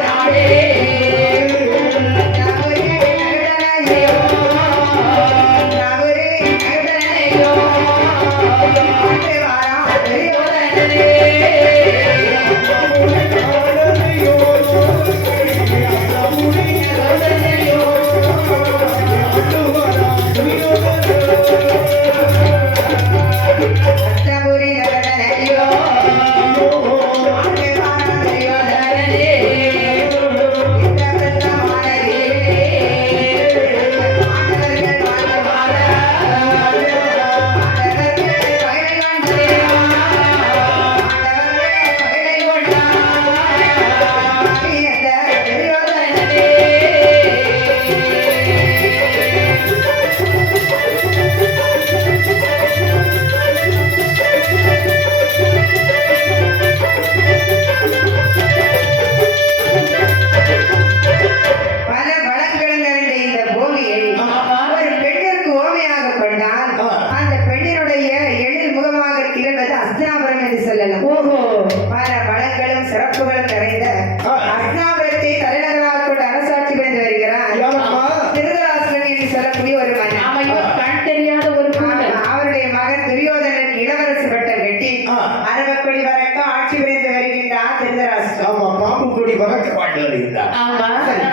நாடே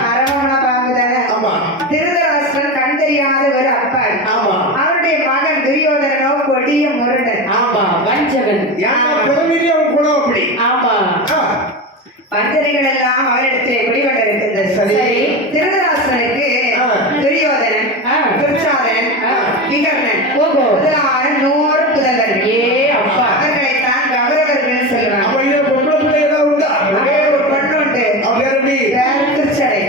அரவண பாம்பு தானே. திருதராஷ்டிரன் கண் தெரியாத ஒரு அப்பன். அவருடைய மகன் துரியோதனோ கொடிய முருடன். பஞ்சனைகள் எல்லாம் அவரிடத்திலே குடிகொண்டிருக்கின்றது. திருதராஷ்டிரனுக்கு துரியோதனன், துர்ச்சாதனன், விகர்ணன் முதலான 100 புதல்வர்கள். அவர்களைத்தான் கௌரவர்கள் சொல்லுவாங்க. ஒரே ஒரு பொண்ணு உண்டு, வேற திருச்சடை.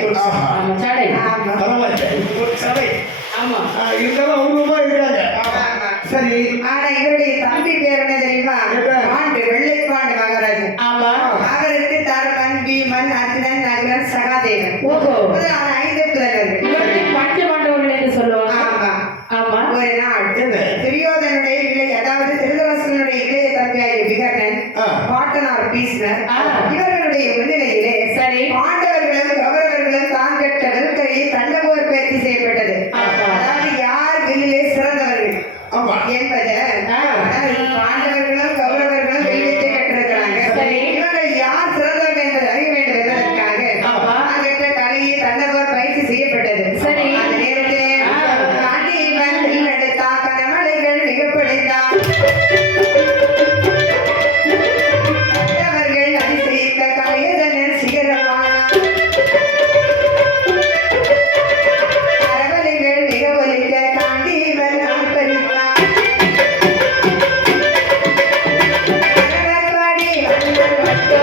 ஆனா இவருடைய தம்பி பேர் என்ன தெரியுமா? பாண்டு, வெள்ளைப்பாண்டு மகாராஜன். அவருக்கு தர்மன், பீமன், அர்ஜுனன், நகுலன், சகாதேவன் முதலான 5 புதல்வர்கள். பஞ்சபாண்டவர்கள் என்று சொல்லுவாங்க. ஒரு நாள் துரியோதனுடைய இளைய, அதாவது திருதராஷ்டிரனுடைய இளைய தம்பியாகிய விகர்ணன், பாட்டனார் பீஷ்மர் இவர்களுடைய முன்னிலையிலே பாண்டவர்களும் கௌரவர்களும் தான் கட்ட விருத்தையை தண்டபோர் பயிற்சி செய்யப்பட்டது. அதாவது யார் வில்லிலே சிறந்தவர்கள் என்பது. பாண்டவர்களும் கௌரவர்களும் வில்வித்தை கற்றிருக்கிறாங்க. இவர்கள் யார் சிறந்தவர்கள் என்பதை அறிய வேண்டும் என்பதற்காக அங்கற்ற கலையை தண்டபோர் பயிற்சி செய்யப்பட்டது. அந்த நேரத்திலே காண்டிவன் வில் எடுத்தா, கனமலைகள் மிக பிடித்தான், அதிசயிக்க கலையதனின் சிகரமானான், அரவலைகள் மிக ஒலிக்க காண்டீவன் ஆர்ப்பரித்தான், அரவப்படி வந்தன் வட்டோ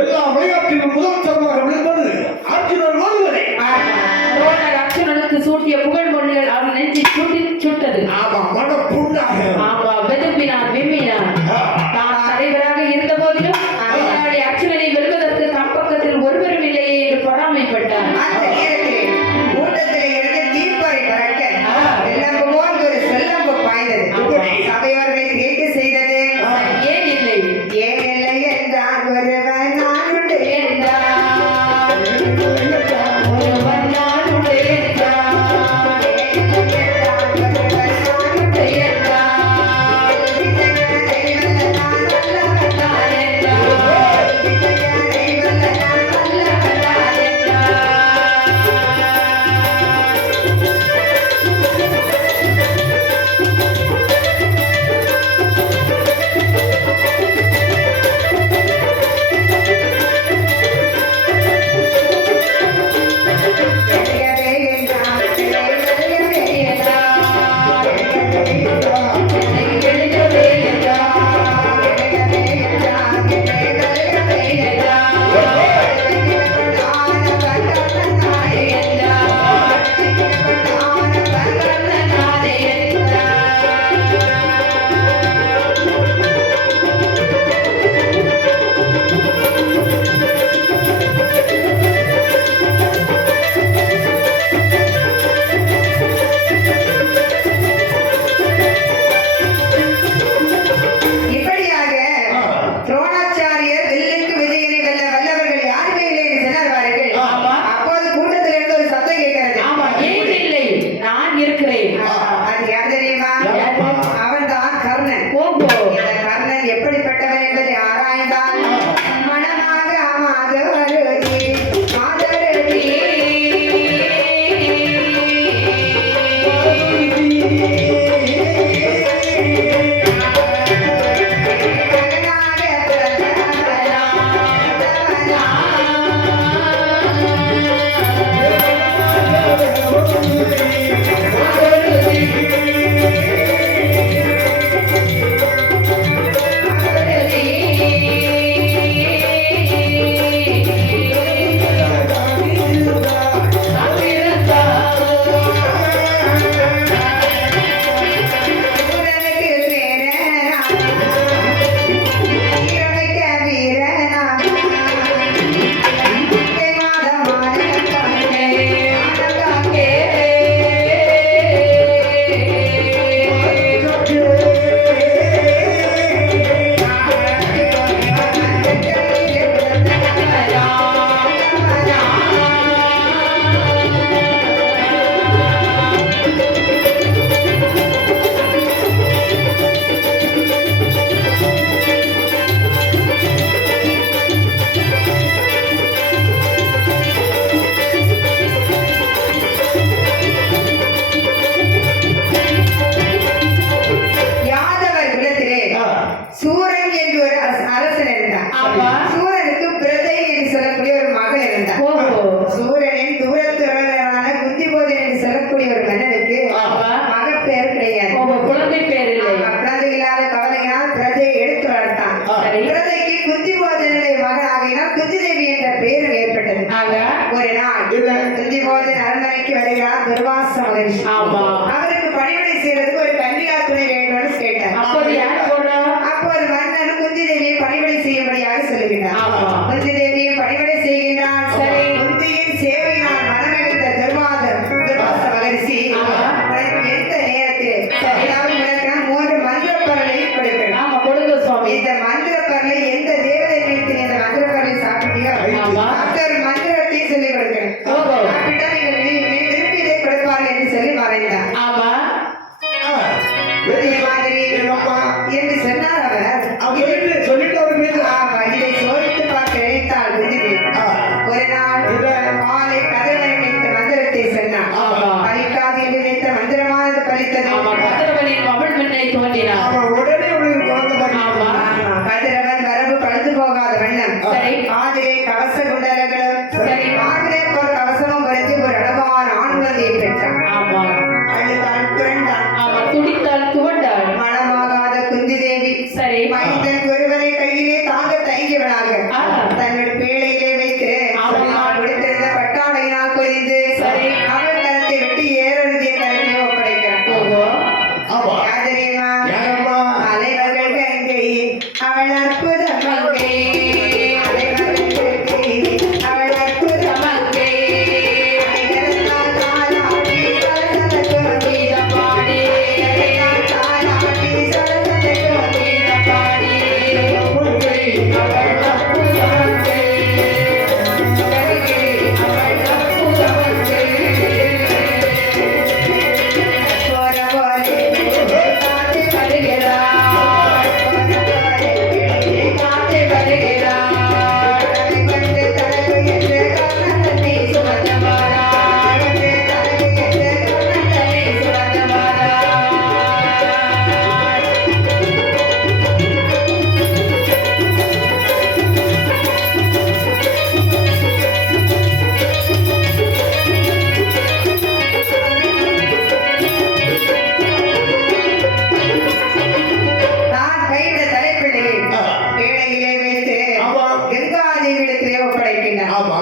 எல்லா விளையாட்டிலும் முதல் தரமாக விழுந்தது அர்ஜுனன் ஒருவரே. அர்ஜுனனுக்கு சூட்டிய புகழ் மொழிகள் அவன் நெஞ்சி சுட்டது. வெதுப்பினான், விம்மினான். தான் தலைவராக இருந்த போதிலும் விளையாடி அர்ஜுனனை வெல்வதற்கு தம் பக்கத்தில் ஒருவரும் இல்லையே என்று பொறாமைப்பட்டான். அந்த நேரத்தில் கூட்டத்திலே இருந்து தீப்பறி பறக்க வெள்ளம்போல் ஒரு செல்லம்பு பாய்ந்தது. சபையோர்களை கேட்டு செய்தது. ஏன் இல்லை என்றான் ஒருவன் நான் உண்டு என்றான். ஒருவன் நான் உண்டு என்றான். குந்தி தேவி என்ற பெயரும் ஏற்பட்டது. ஆக ஒரு நாள் குந்தி போது அரண்மனைக்கு வருகிறார் துர்வாச மகரிஷி. ஆமா. அவருக்கு பணிவிடை செய்யறதுக்கு ஒரு கன்னிகா துணை வேண்டும்னு கேட்டார். அப்போது யார் போறா? அப்போது மன்னனும் குந்தி தேவியை பணிவிடை செய்யும்படியாக சொல்லுகிறார். ஆமா. குந்தி தேவியை பணிவிடை செய்கின்றார். சரி. குந்தியின் சேவையினால் மனமெடுத்த துர்வாச மகரிஷி ஆமா. உனக்கு எந்த நேரத்தில் அதாவது உனக்கு நான் 3 மந்திர பரலை கொடுக்கிறேன். ஆமா, கொடுங்க சுவாமி. இந்த மந்திர பரலை எந்த தேவதை நினைத்து இந்த மந்திர பரலை சாப்பிட்டியோ ஆமா. டாக்டர் மந்திரத்தையும் சொல்லிக் கொடுக்கிறேன். ஓஹோ. சாப்பிட்டா நீங்கள் திருப்பி இதை கொடுப்பார்கள் என்று சொல்லி மறைந்தார். ஆமா. அதே மாதிரி என்று சொன்னார் அவர். சொல்லிட்டு அவர் மீது ஆமா, இதை சோதித்து பார்க்க நினைத்தாள் குந்தி தேவி. ஒரு நாள் மாலை கதவை நினைத்த மந்திரத்தை சொன்னார். ஆமா. பலிக்காது என்று நினைத்த மந்திரமானது பலித்தது. ஆமா, கதிரவனின் மகள் முன்னே தோன்றினார். அவன் உடனே உங்களுக்கு குழந்தை ஆமா. ஆமா, கதிரவன் வரவு பழுது போகாத வண்ணம் சரி. காதிலே கவச குண்டலங்களும் சரி. மார்பிலே போர் கவசமும் பொருத்தி ஒரு அழகான ஆண் குழந்தையை பெற்றான். ஆமா. அழுதாள், புரண்டாள். ஆமா, துடித்தாள், துவண்டாள். மனமாகாத குந்தி தேவி சரி. மைந்தன் ஒருவரை கையிலே தாங்க தயங்கியவனாக ஆ. தன்னுடைய பேழையிலே வைத்து ஆமா. அவள் கொடுத்திருந்த பட்டாடையினால் பொரிந்து சரி. அவள் கரத்தை விட்டு ஏறெழுதிய கரத்தை ஒப்படைக்கிறான். ஓஹோ. ஆமா. யார் தெரியுமா? யாரம்மா? அலைவர்கள் கங்கை அவள் அற்புத மங்கை. அலைவர்கள் கங்கை அவள் அற்புத மங்கை. அலைகளெல்லாம் தாலாட்டி சலசலக்கும் வீரபாடி. அலைகளெல்லாம் தாலாட்டி சலசலக்கும் வீரபாடி. அவள் அற்புதமங்கை. கருகே அவள் அற்புதமங்கை. போற போலே காத்து வருகிறாள். காத்து வருகிறாள். கண்டு தனக்கு என்று கண்ணனை சுமந்த வாராள். கண்டு தனக்கு என்று கண்ணனை சுமந்த வாராள். நான் கையிட தலைப்பிள்ளையை வேளையிலே வைத்து ஆமா. கங்காதேவியிடத்திலே ஒப்படைக்கின்றார். ஆமா.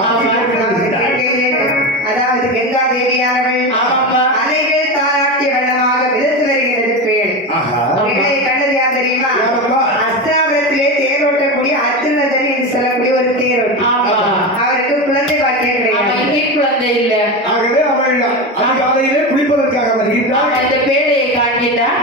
அதாவது கங்காதேவியானவள் ஆமாப்பா. அலைகள் தாராட்டிய வெள்ளமாக மிதத்து வருகிறது பேள். ஆஹா. வேளை கண்டது யார் தெரியுமா? யாரம்மா? அஸ்திராபுரத்திலே தேரோட்டக்கூடிய அர்ஜுனதன் என்று சொல்லக்கூடிய ஒரு தேரோட்டி. ஆமா. அவருக்கு குழந்தை பாக்கியம் ஆமா, கிடையாது. இங்கே குழந்தை இல்ல. ஆகவே அவள் அதிகாலையிலே குளிப்பதற்காக வருகின்றாள். ஆமா, இந்த பேழையை காண்கின்றார்.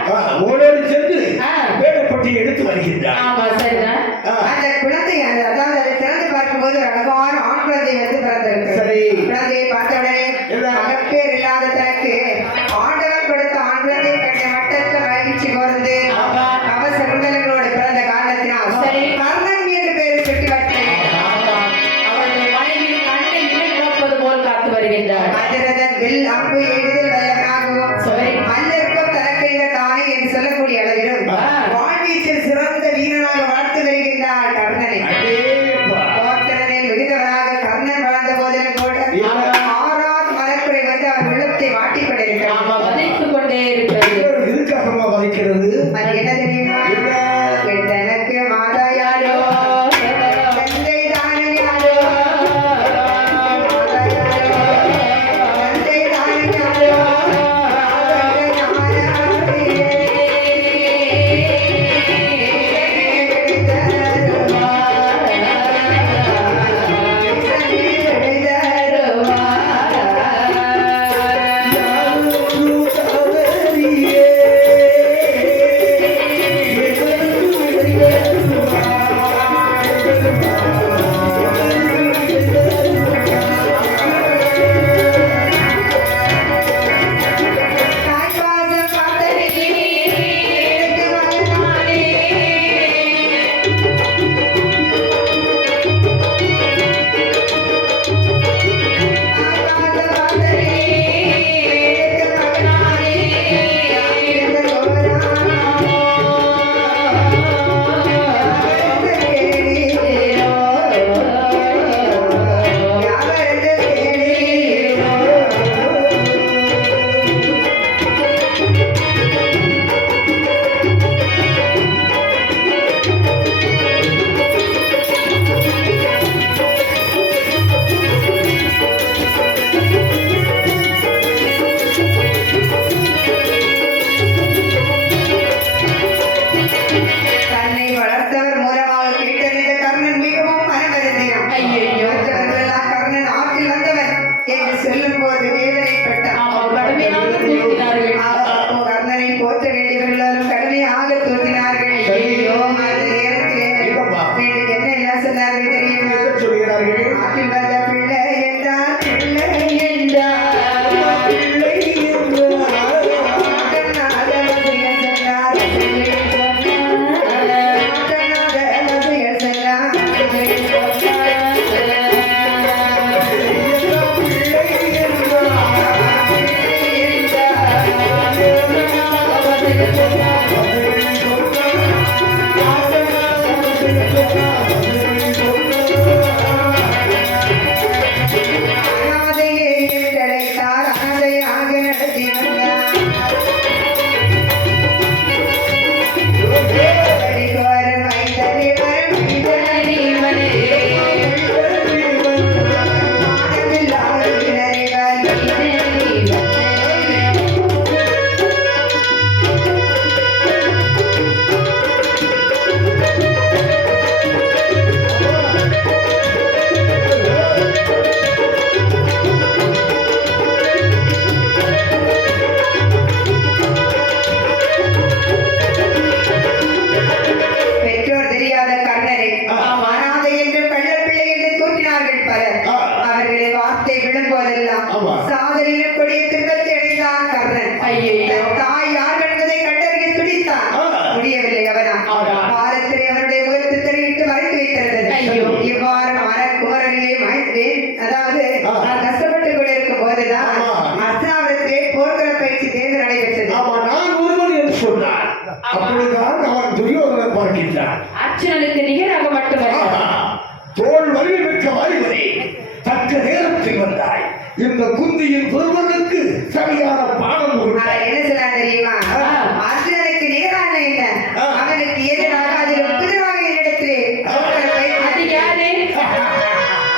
ஓடோடி சென்று ஆ. வேலைப்பட்டியை எடுத்து வருகின்றாள். ஆமா, சரிதான். அந்த குழந்தை அதாவது அதை திறந்து பார்க்கும்போது ஒரு அழகான ஆண் குழந்தை வந்து பிறந்திருக்கு. சரி. குழந்தையை பார்த்த உடனே என்ன? மகப்பேர் இல்லாத தனக்கு ஆண்டவன் கொடுத்த ஆண் குழந்தையை கண்ட மட்டற்ற மகிழ்ச்சி கோர்ந்து ஆமா. கவச குண்டலங்களோடு பிறந்த காரணத்தினால் சரி. கர்ணன் என்று பெயர் சுட்டி வந்தேன். ஆமா. அவளுடைய மனைவி கண்ணை இமை இழப்பது போல் காத்து வருகின்றார். அதிரதன் வில் அம்பு எய்துதல் வல்லவனாகவும் சரி. மன்னருக்கும் தனக்கைந்த தானே என்று சொல்லக்கூடிய அளவிலும் ஆ. வாழ்வீச்சில் சிறந்த வீரனாக வாழ்த்து வருகின்றார் கர்ணனை. அடேப்பா. போர்த்திறனில் மிகுந்தவராக கர்ணன் வளர்ந்த போதிலும் கூட ஆறாவது மனக்குறை வந்து அவர் உள்ளத்தை வாட்டிக் கொண்டிருக்கிறார். ஆமா, வதைத்துக் கொண்டே இருக்கிறது. இவர் எதுக்காகமா வதைக்கிறது? அது என்ன தெரியுமா? என்ன? எனக்கு மாதா யாரோ தந்தை தானம் யாரோ மாதா யாரோ தந்தை தானம் யாரோ செல்வத பிள்ளை என்றார் பிள்ளை என்றார். பிள்ளை என்றார். மாட்டனாத வசியர் சென்றார் மாட்டனாத வசியர் சென்றார் அனாதையை என்றழைத்தார் அனாதையாக நடத்தி வந்தார் வரும் மைந்தனே வரும் மைந்தனே மானமில்லாத இறைவன் பெற்றோர் தெரியாத கர்ணரை அனாதை என்று கள்ளப்பிள்ளை என்று தூக்கினார்கள் பலர் அவர்களை வார்த்தை விழும்போதெல்லாம் ஆமா. சாதனையினுடைய துன்பத்தை அடைந்தான் கர்ணன் ஐயையோ. தன் தாய் யார் என்பதை கண்டறிய துடித்தான் முடியவில்லை அவனால் பாரத்திலே அவருடைய உயர்த்து தெரிவித்து மறைத்து வைத்திருந்தது ஐயோ. இவ்வாறு மரக்குமரனிலே அதாவது நான் கஷ்டப்பட்டுக் கொண்டிருக்கும் போதுதான் ஆமா. அஸ்தினாபுரத்திலே போர்க்கள பயிற்சி தேர்வு நடைபெற்றது ஆமா, நான் ஒருவன் என்று சொன்னார். அப்பொழுதுதான் அவன் துரியோதனன் பார்க்கின்றான். அர்ச்சுனனுக்கு நிகராக மட்டுமல்ல தோல் வலிமை மிக்க வாலிபனே, தக்க நேரத்தில் வந்தாய். இந்த குந்தியின் புதல்வனுக்கு சரியான பாடம் அவன் கொடுத்தாய். என்ன சொன்னான் தெரியுமா அர்ஜுனனுக்கு நிகரான என்ன அவனுக்கு எதிராக அதில் புதிராக என்னிடத்திலே போர்க்கள பயிற்சி அது யாரு?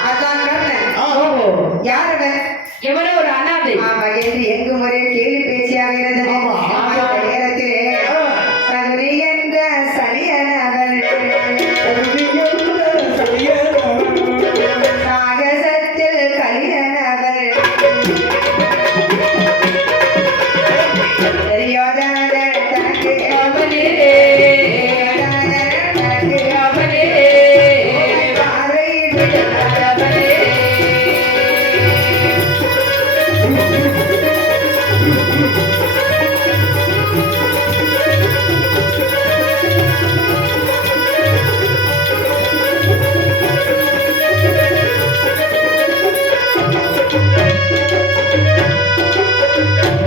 அதான் கர்ணன் ஓஹோ, யார் அவன் எவனோ ஒரு அனாதை. ஆமா என்று எங்கும் ஒரே கேலி பேச்சியாக இருந்தது ஆமா. அந்த நேரத்திலே சகுனி என்ற சனியனவன் சாகசத்தில் கலியனவன் தெரியாதவன் தனக்கு அவனே, தனக்கு அவனே, பார்வை விடுகிறார். அவனே.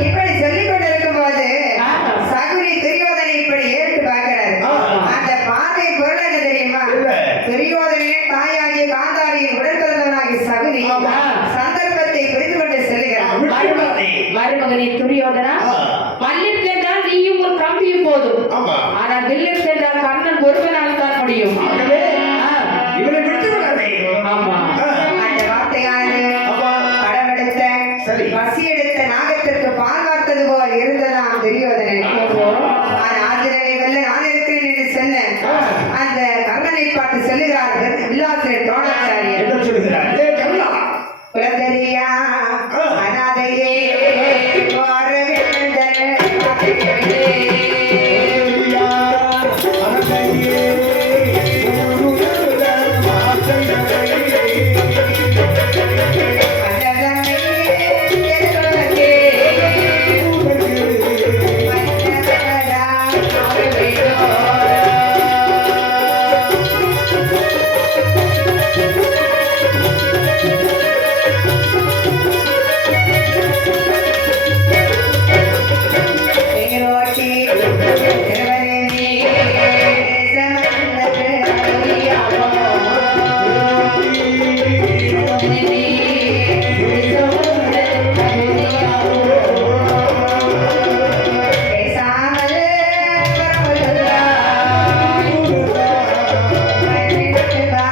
இப்படி சொல்லிக் கொண்டிருக்கும் போது ஆமா. சகுனி துரியோதனை இப்படி ஏறிட்டு பார்க்கிறாரு அந்த பார்வை பொருள் என்ன தெரியுமா இல்ல. துரியோதனின் தாயாகிய காந்தாரியின் உடன் பிறந்தவனாகிய சகுனி ஆமா. சந்தர்ப்பத்தை புரிந்து கொண்டு செல்கிறார் மருமகனே துரியோதனா, மல்லிற்கு என்றால் நீயும் ஒரு கம்பியும் போதும். ஆமா. ஆனால் வில்லுக்கு என்றால் கர்ணன் ஒருவனால் தான் முடியும். ஆகவே ஆ, இவனை விட்டு விடாதே. ஆமா. அந்த வார்த்தையானது ஆமா. படமெடுத்த சரி. பசி எடுத்த நாகத்திற்கு பால் வார்த்தது போல் இருந்ததாம் துரியோதனன் நான் ஆர்ஜுனனை வெல்ல நான் இருக்கிறேன் என்று சொன்ன அந்த கர்ணனை பார்த்து சொல்லுகிறார்கள் வில்லாசிரியர் துரோணாச்சாரியர் என்ன சொல்கிறார்? ஏ கர்ணா, குலதரியா அனாதையே வாரவேந்தன் ஐயா, அனந்தையே, உருகுதல் வாசைகளை. மன்னவனே எதிர்வரே மன்னவனடா எங்களோட்டி திருவரே நீ தேசமன்னது பேசாமல் பரவலுள்ளாய் மன்னிட்டு வா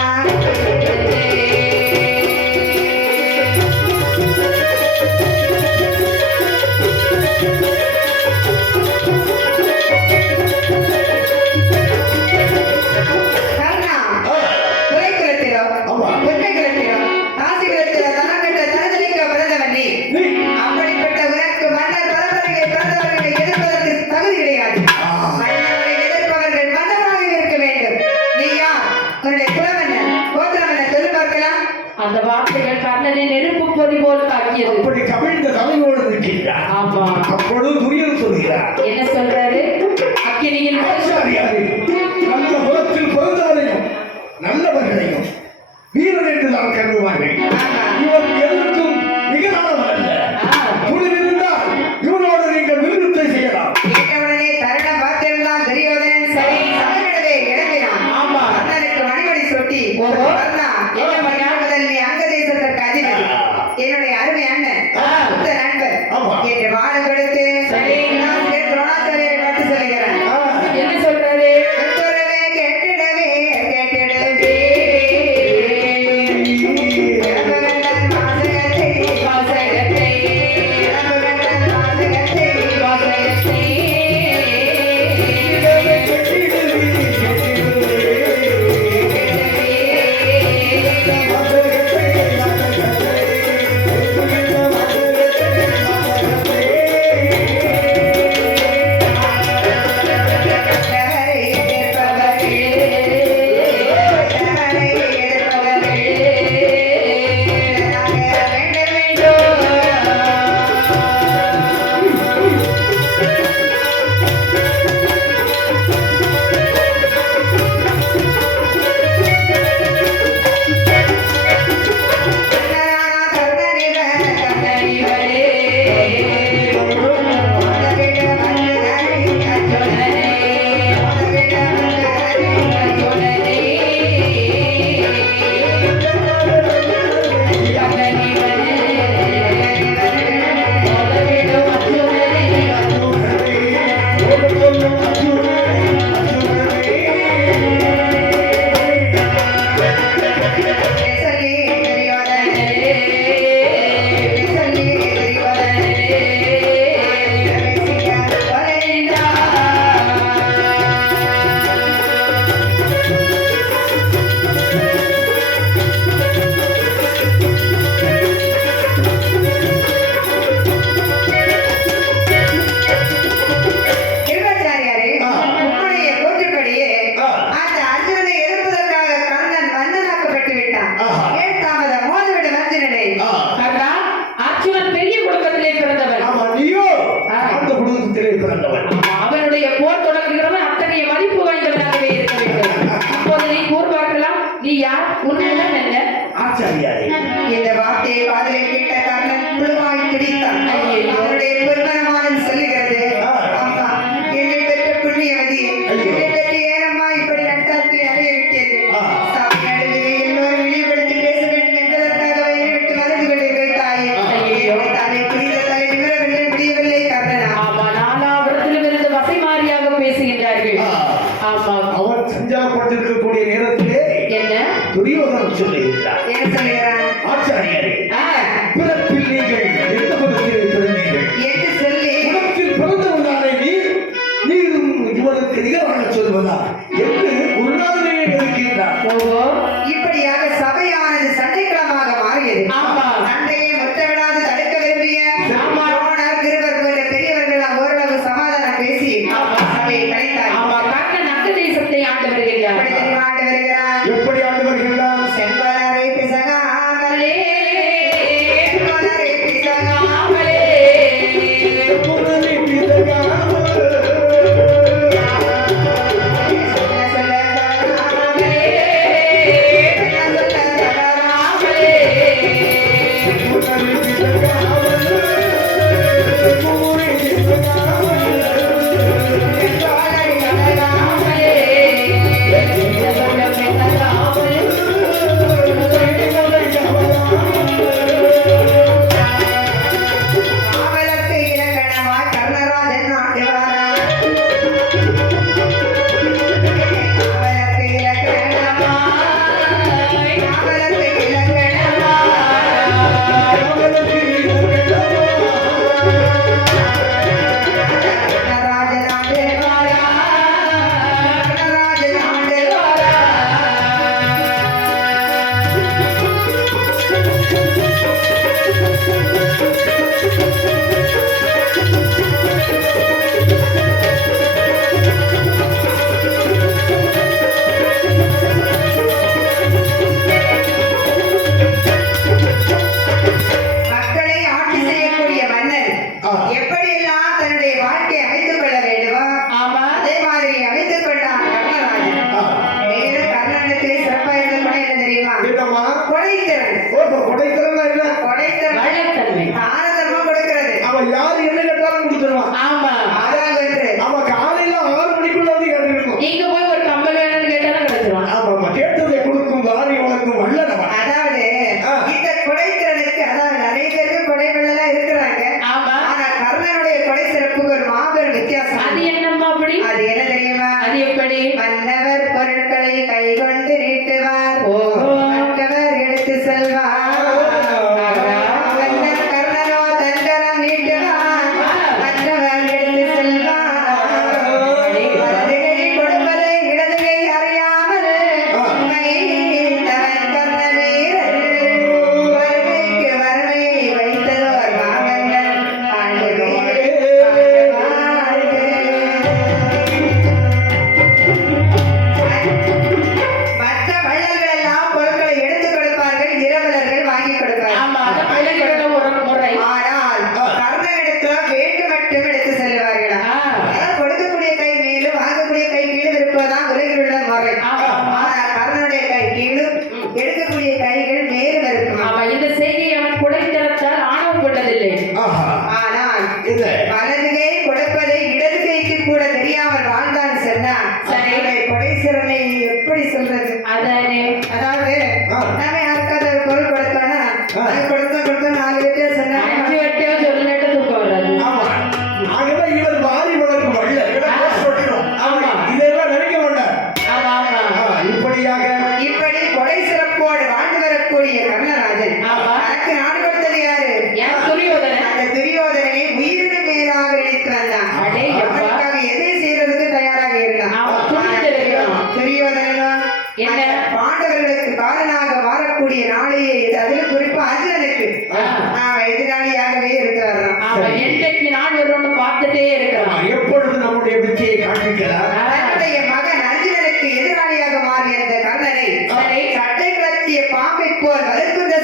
வார்த்தைகள் கர்ணனை நெருப்பு பொறி போல் தாக்கியது. அப்படி கவிழ்ந்த தலையோடு இருக்கின்றார். ஆமா. அப்பொழுது துரியன் சொல்கிறார், என்ன சொல்றாரு? அக்கினியில் ஆச்சாரியாரே, நல்ல குலத்தில் பிறந்தவரையும் நல்லவர்களையும் வீரன் என்று தான் கருதுவார்கள். இவன் எதற்கும் நிகரானவன் அல்ல. துணிவிருந்தால் இவனோடு நீங்கள் விருத்தை செய்யலாம். கேட்டவுடனே தருணம் பார்த்திருந்தான் துரியோதனன். சரி. சபையிடவே கிளம்பினான். ஆமா. கர்ணனுக்கு மணிமணி சுட்டி, ஓஹோ. கர்ணா, என்ன பண்ணா? முதல் நீ அங்க தேசத்திற்கு அதிபதி, என்னுடைய அருமை அண்ணன், உத்த நண்பர் ஆமா. என்று வாழ கொடுத்து சரி. நான் துரோணாச்சாரியரை பார்த்து சொல்கிறேன். என்ன சொல்றாரு? எப்பொருளே கேட்டிடவே கேட்டிடவே இளம்பகந்தன் வாசகத்தை வாசகத்தை இளம்பகந்தன் வாசகத்தை வாசகத்தை கட்டவரை எதிர்ப்பவரே கட்டவரை எதிர்ப்பவரே வேண்டும் வேண்டும். கர்ணா, அர்ஜுனன் பெரிய குடும்பத்திலே பிறந்தவன். ஆமா, நீயோ அந்த குடும்பத்திலே பிறந்தவன். ஆமா, அவனுடைய போர் தொடங்குகிறவன் அத்தகைய மதிப்பு வாய்ந்தவனாகவே இருக்க வேண்டும். அப்போது நீ கூர் பார்க்கலாம். நீ யார்? உன்னிடம் என்ன? ஆச்சாரியாரே, இந்த வார்த்தையை காதிலே கேட்ட கர்ணன் புழுவாய் துடித்தான். ஐயையோ. அவருடைய பொன்மனமானது சொல்லுகிறது, ஆமா, என்னை பெற்ற புண்ணியவதி, என்னை பெற்ற ஏனம்மா இப்படி நட்டாற்றி அடைய விட்டது. சபை நடுவிலே எல்லோரும் இழிவுபடுத்தி பேச வேண்டும் என்பதற்காக வயிறு விட்டு மறந்து கொண்டீர்கள் தாயே. ஐயையோ. தன்னை புரிந்த தலை நிமிரவில்லை, முடியவில்லை கர்ணனா. ஆமா, நாலாபுரத்திலும் இருந்து வசை மாறியாக பேசுகின்றார்கள். ஆமா. அவன் சஞ்சலப்பட்டிருக்கக்கூடிய நேரத்திலே என்ன? துரியோதனன் சொல்லுகிறார், என்ன சொல்லுகிறான்? ஆச்சாரியாரே, ஆ, பிறப்பில் நீங்கள் எந்த குலத்திலே பிறந்தீர்கள்? என்று சொல்லி குலத்தில் பிறந்தவனாலே நீரும் இவனுக்கு நிகராக சொல்வதா என்று குருநாதனே இருக்கின்றார். ஓஹோ. இப்படியாக சபையானது சண்டைக்களமாக மாறியது. ஆமா. சண்டையை முத்தமிடாது தடுக்க விரும்பிய ஆமா. துரோணர், கிருபர் போன்ற பெரியவர்கள் ஓரளவு சமாதானம் பேசி ஆமா. சபையை கலைத்தார். ஆமா, கர்ணன் அங்க தேசத்தை ஆண்டு வருகிறார். எப்படி தெரியுமா ஆண்டு வருகிறார்? எப்படி ஆண்டு வருகின்றார்? செல்வரை பிசகாமலே, செல்வரை பிசகாமலே, புனரி பிதகாமல் சொல்ல சொல்ல தவறாமலே, சொல்ல சொல்ல தவறாமலே, புனரி பிதகாமல் புனரி பிதகாமல் செல்வரை தவறாமலே, காவலருக்கு இலக்கணமாய் கர்ணராஜன் ஆண்டு வாரார். காவலருக்கு இலக்கணமாய், காவலருக்கு இலக்கணமாய், அவனுக்கு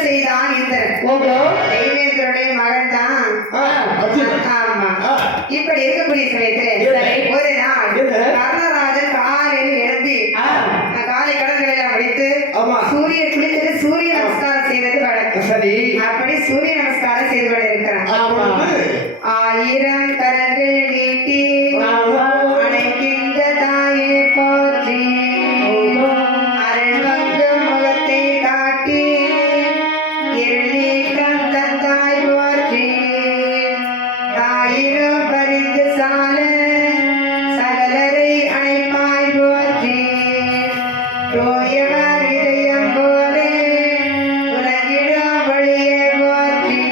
செய்தான் இந்திரன். ஓஹோ. தெய்வேந்திரனுடைய மகன் தான். அர்ஜுனன். ஆமா. ஆ. இப்படி இருக்கக்கூடிய சமயத்திலே சரி. ஒரு நாள் என்ன? கர்ணராஜன் காலையில் எழுப்பி ஆ. காலை கடன்களை எல்லாம் முடித்து ஆமா. சூரிய குளித்துட்டு சூரிய நமஸ்காரம் செய்வது வழக்கம். சரி. அப்படி சூரிய நமஸ்காரம் செய்து கொண்டிருக்கிறான். அப்பொழுது 1000 கரங்கள் நீட்டி அணைக்கின்ற தாயே போற்றி, அருள்வந்து முகத்தை காட்டி இருள் நீக்கம் தந்தாய் போற்றி, தாயிரம் பரிந்து சால சகலரை அணைப்பாய் போற்றி, தூயவர் இதயம் போலே உலகிடம் வழியே போற்றி,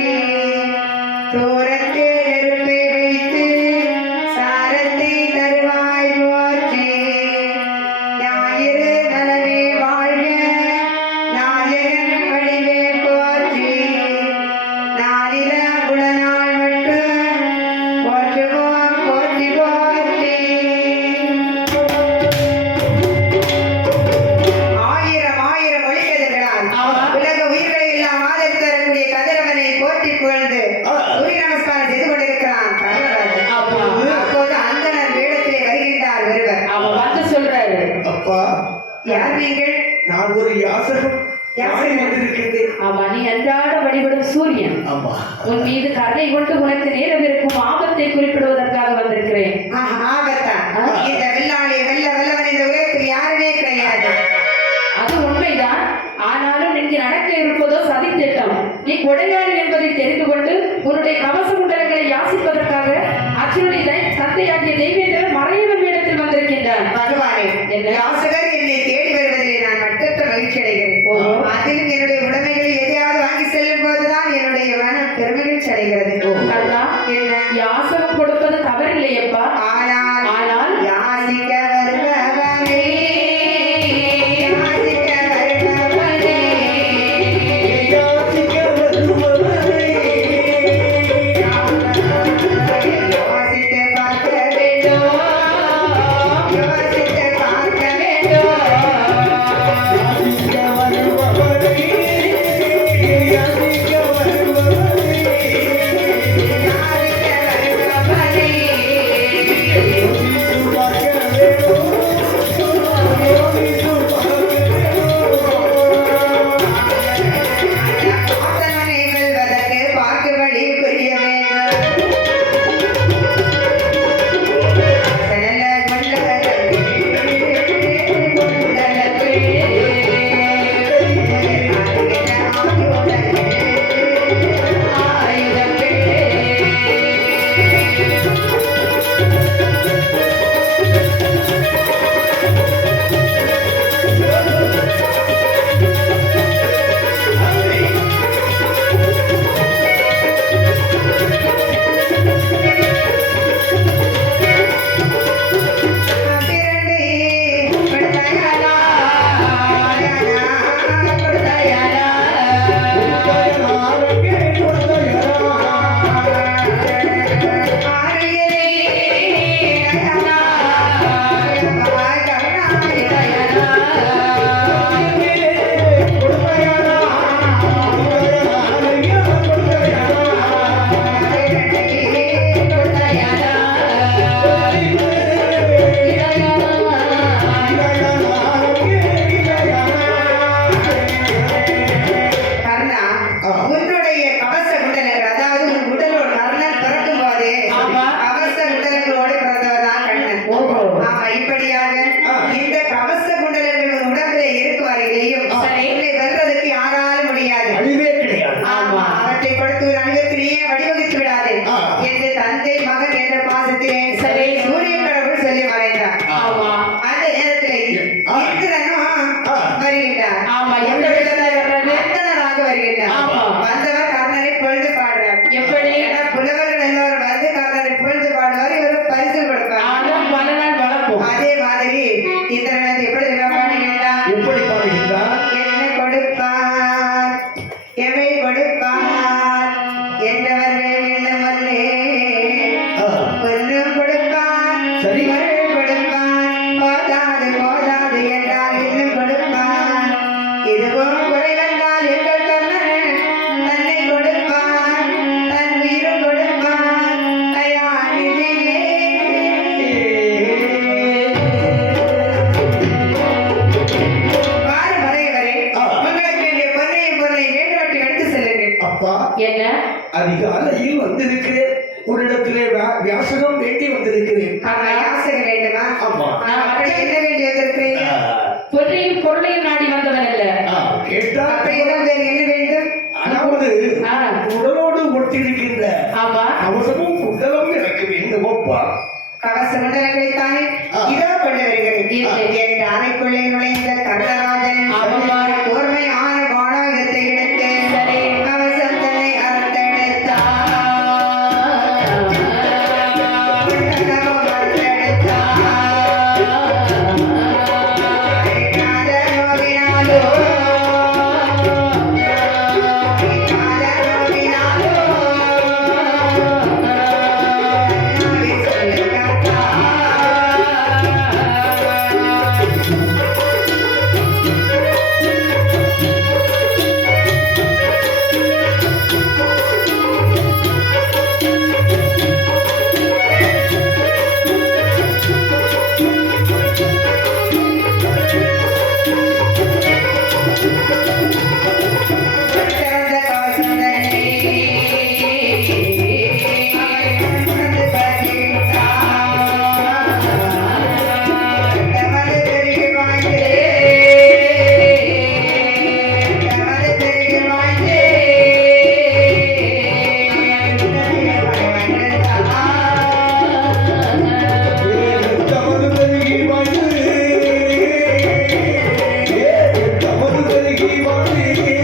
தூரத்தில் நெருப்பை வைத்து சாரத்தை தருவாய் போற்றி, ஞாயிறு நலமே வாழ்க நாயகன் வடிவே போற்றி, நாளில உடனாள் மட்டும் போற்றுவோம் போற்றி போற்றி. 1000 ஒளிக்கதிர்களால் உலக உயிர்களை எல்லாம் ஆதரித்து வரக்கூடிய கதிரவனை போற்றி புகழ்ந்து சூரிய நமஸ்காரம் செய்து கொண்டிருக்கிறான் கர்ணராஜன். அப்போது அந்தணர் வேடத்திலே வருகின்றார் ஒருவர். அவன் வந்து சொல்றாரு. அப்பா, யார் நீங்கள்? நான் ஒரு யாசகம் யாசகம் வந்திருக்கிறது. அவன் நீ அன்றாட வழிபடும் சூரியன். ஆமா. உன் மீது கருணை கொண்டு உனக்கு நேரம் இருக்கும் ஆபத்தை குறிப்பிடுவதற்காக வந்திருக்கிறேன். ஆபத்தான். இந்த வெள்ளாளி வெல்லவன் இந்த உலகத்தில் யாருமே கிடையாது. அது உண்மைதான். ஆனாலும் இங்கு நடக்க இருப்பதோ சதித்திட்டம். நீ கொடையாளி என்பதை தெரிந்து கொண்டு உன்னுடைய கவச குண்டலங்களை யாசிப்பதற்காக அர்ஜுனுடைய தந்தையாகிய தெய்வேந்திரன் மறையவன் வேடத்தில் வந்திருக்கின்றான். பகவானே, என்ன? யாசகர் என்னை தேடி வருவதிலே நான் மட்டற்ற மகிழ்ச்சி அடைகிறேன். அதிலும் என்னுடைய உடைமைகளை எதையாவது வாங்கி செல்லும் போதுதான் என்னுடைய மனம் பெருமகிழ்ச்சி அடைகிறது. கண்ணா, என்ன? யாசகம் கொடுப்பது தவறில்லையப்பா. ஆனால் யாசிக்க வருபவனே, யாசிக்க வருபவனே, யாசிக்க வருபவனே, யோசித்து பார்க்க வேண்டும், யோசித்து பார்க்க வேண்டும். யாசிக்க வருபவனே, யாசிக்க வருபவனே, யாசிக்க வருபவனே, யோசித்து பார்க்க வேண்டும், யோசித்து பார்க்க வேண்டும். பார்த்தவனை வெல்வதற்கு பார்க்கும்படி புரிய வேண்டும். சடல கொண்டலத்தில் இதுவும் குறை வந்தால் எங்கள் கண்ணன் அப்பா என்ன? அதிகாலையில் வந்திருக்கிறேன், உன்னிடத்திலே வியாசகம் வேண்டி வந்திருக்கிறேன். ஆமா, யாசகம் வேண்டுமா? ஆமா. அப்படி என்ன வேண்டி வந்திருக்கிறீங்க? பொன்னையும் பொருளையும் நாடி வந்தவன் அல்ல. கேட்டா அப்படி இடம் வேறு என்ன வேண்டும்? அதாவது உடலோடு ஒட்டிருக்கின்ற ஆமா, அவசமும் குண்டலம் எனக்கு வேண்டும் அப்பா. கவச மண்டலங்களைத்தானே இதோ கொண்டு வருகிறேன் என் அறைக்குள்ளே நுழைந்த கர்ணராஜன் ஆமாம்மா. கூர்மையான பாடாகத்தை எடுத்து சரி. கவசம் தன்னை அறுத்தெடுத்தான். கண்டகம் அறுத்தெடுத்தான். காத நோவினாலோ காத நோவினாலோ நோவி சொல்லு கர்த்தா. திறந்த கவசம் தன்னை திறந்து காட்டிட்டான். தமது பெருகில் வாழ்ந்து தமது பெருகில் வாழ்ந்து உடலிலே மறைவடைந்தான். தமது பெருகி வாழ்ந்து தமது பெருகி வாழ்ந்து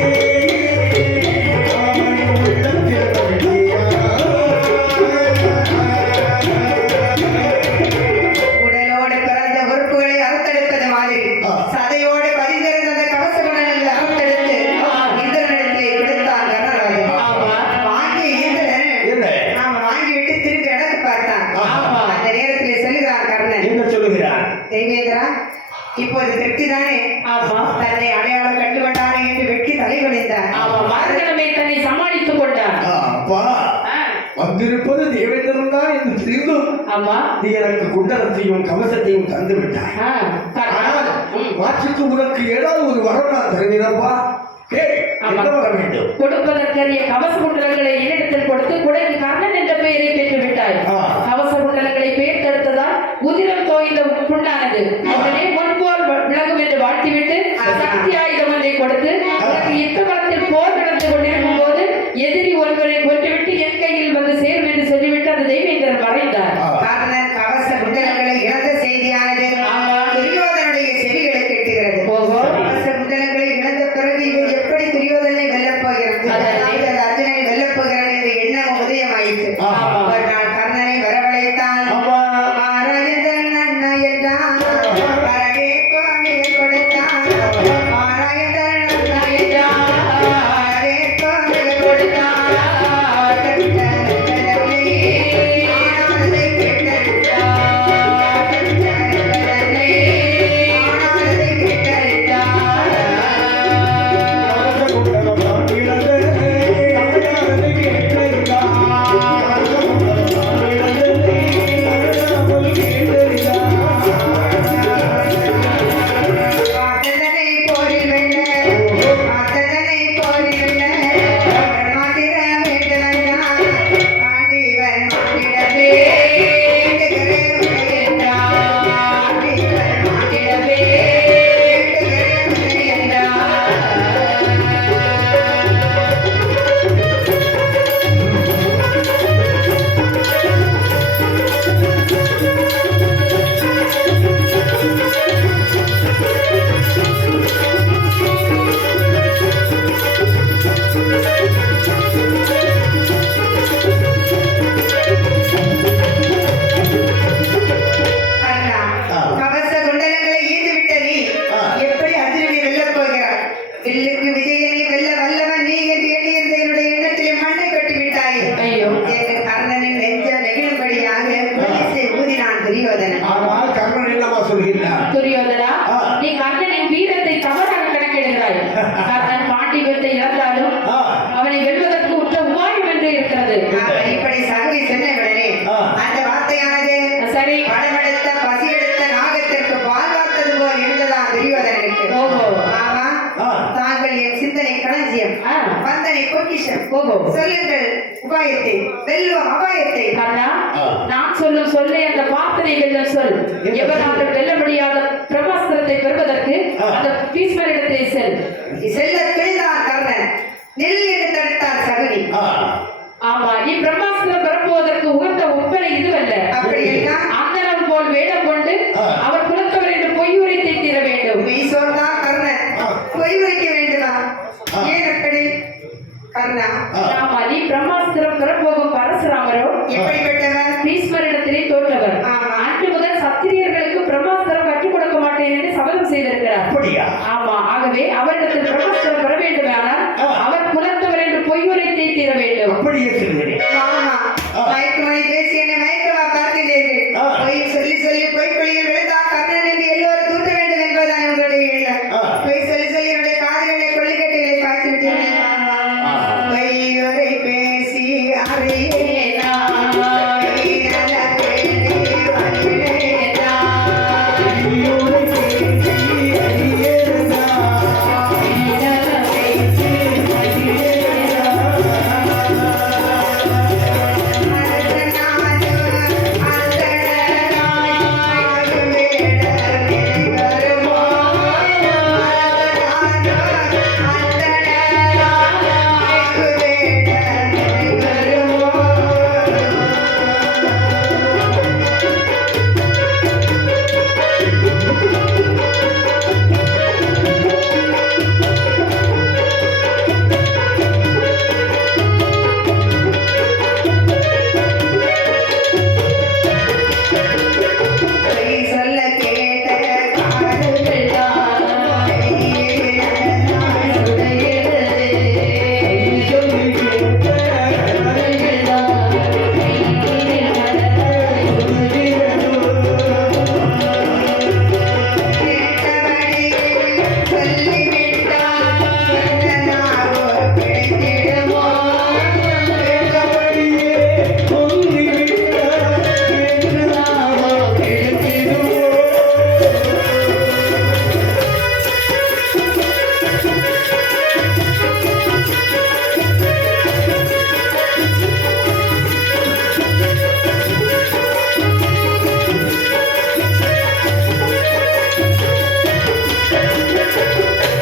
உடலோடு பிறந்த உறுப்புகளை அறுத்தெடுப்பது மாதிரி சதையோடு பதிந்திருந்த அந்த கவச மண்டலங்களை அறுத்தெடுத்து இந்திரனிடத்திலே கொடுத்தான் கர்ணராஜன். ஆமா. வாங்கிய இந்திரன் என்ன நாம வாங்கிவிட்டு திரும்பி இடத்து பார்த்தான். ஆமா. அந்த நேரத்திலே சொல்லுகிறான் கர்ணன், என்ன சொல்லுகிறார்? தேவேந்திரா, இப்போது திருப்தி தானே? ஆமா. தன்னை அடையாளம் கண்டுகொண்டானே என்று வெட்கி தலை குனிந்தான். ஆமா, மறுகணமே தன்னை சமாளித்துக் கொண்டான். அப்பா ஆ, வந்திருப்பது தேவேந்திரன் தான் என்று தெரிந்தும் ஆமா. நீ எனக்கு குண்டலத்தையும் கவசத்தையும் தந்து விட்டாய். ஆ, ஆனால் ம். மாற்றுக்கு உனக்கு ஏதாவது ஒரு வரம் நான் தருகிறப்பா. என்ன வர வேண்டும்? கொடுப்பதற்கரிய கவச குண்டலங்களை என்னிடத்தில் கொடுத்து குடைக்கு கர்ணன் என்ற பெயரை பெற்று விட்டாய். ஆ. கவச குண்டலங்களை பெயர் தடுத்ததால் உதிரம் தோய்ந்த புண்ணானது உடனே முன்போல் விலகும் என்று வாழ்த்திவிட்டு சக்தி ஆயுதம் ஒன்றை கொடுத்து உனக்கு யுத்த களத்தில் போர் நடந்து கொண்டிருக்கும் போது எதிரி ஒருவரை கொன்றுவிட்டு என் கையில் வந்து சேரும் என்று சொல்லிவிட்டு அந்த தெய்வேந்திரன் மறைந்தார். கர்ணன் கவச குண்டலங்களை இழந்த செய்தியானது ஆமா. துரியோதனுடைய செவிகளுக்கு எட்டுகிறது. ஓஹோ. கவச குண்டலங்களை இழந்த பிறகு இவன் எப்படி துரியோதனை வெல்லப் போகிறான், அதானே. அதாவது அர்ஜுனனை வெல்லப் போகிறான் என்ற எண்ணம் உதயமாயிற்று. ஆமா. ஒரு நாள் கர்ணனை நிமிஷம் ஓஹோ. சொல்லுங்கள் உபாயத்தை வெல்லுவோம் அபாயத்தை. கண்ணா, ஆ. நான் சொல்லும் சொல்லை அந்த வார்த்தை வெல்லும் சொல். எவராலும் வெல்ல முடியாத பிரம்மாஸ்திரத்தை பெறுவதற்கு ஆ. அந்த பீஷ்மரிடத்திலே செல். செல்ல துணிதான் கர்ணன், நில் என்று தடுத்தார் சகுனி. ஆ. ஆமா, நீ பிரம்மாஸ்திரம் பெறப்போவதற்கு உகந்த ஒப்பனை இதுவல்ல. அப்படி என்றால் அந்தனம் போல் வேடம் கொண்டு ஆ. அவர் குலத்தவர் என்று பொய் உரைத்தை தீர வேண்டும். மெய் சொன்னால் கர்ணன் ஆ. பொய் உரைக்க வேண்டுமா? ஆ. ஏன் அப்படி கர்ணா? ஆ. ஆமா, நீ பிரம்மாஸ்திரம் பெறப்போகும் பரசுராமரோ எப்படிப்பட்டவர்? பீஷ்மரிடத்திலே தோற்றவர். ஆமா. அன்று முதல் சத்திரியர்களுக்கு பிரம்மாஸ்திரம் கற்றுக் கொடுக்க மாட்டேன் என்று சபதம் செய்திருக்கிறார். அப்படியா? ஆமா, ஆகவே அவரிடத்தில் பிரம்மாஸ்திரம் பெற வேண்டுமானால் ஆ. அவர் குலத்தவர் என்று பொய் உரைத்தை தீர வேண்டும். அப்படியே சொல்கிறேன். ஆமா, ஆ. மயக்குமணி பேசி என்னை மயக்கவா பார்க்கிறீர்கள்? ஆ. பொய் சொல்லி சொல்லி பொய் குழியில் விழுந்தால் கர்ணன் என்று எல்லோரும் தூட்ட வேண்டும் என்பதுதான் உங்களுடைய எண்ணம். ஆ. பொய் சொல்லி சொல்லி என்னுடைய காதுகளை கொள்ளிக்கட்டைகளை காய்ச்சி விட்டீர்கள். ஆ. பொய்யுரை பேசி அறியேனா, பொய்நல பேசி அறியேனா, பொய்யுரை பேசி அறியேனா, பொய்நல பேசி அறியேனா. சொல்ல கேட்ட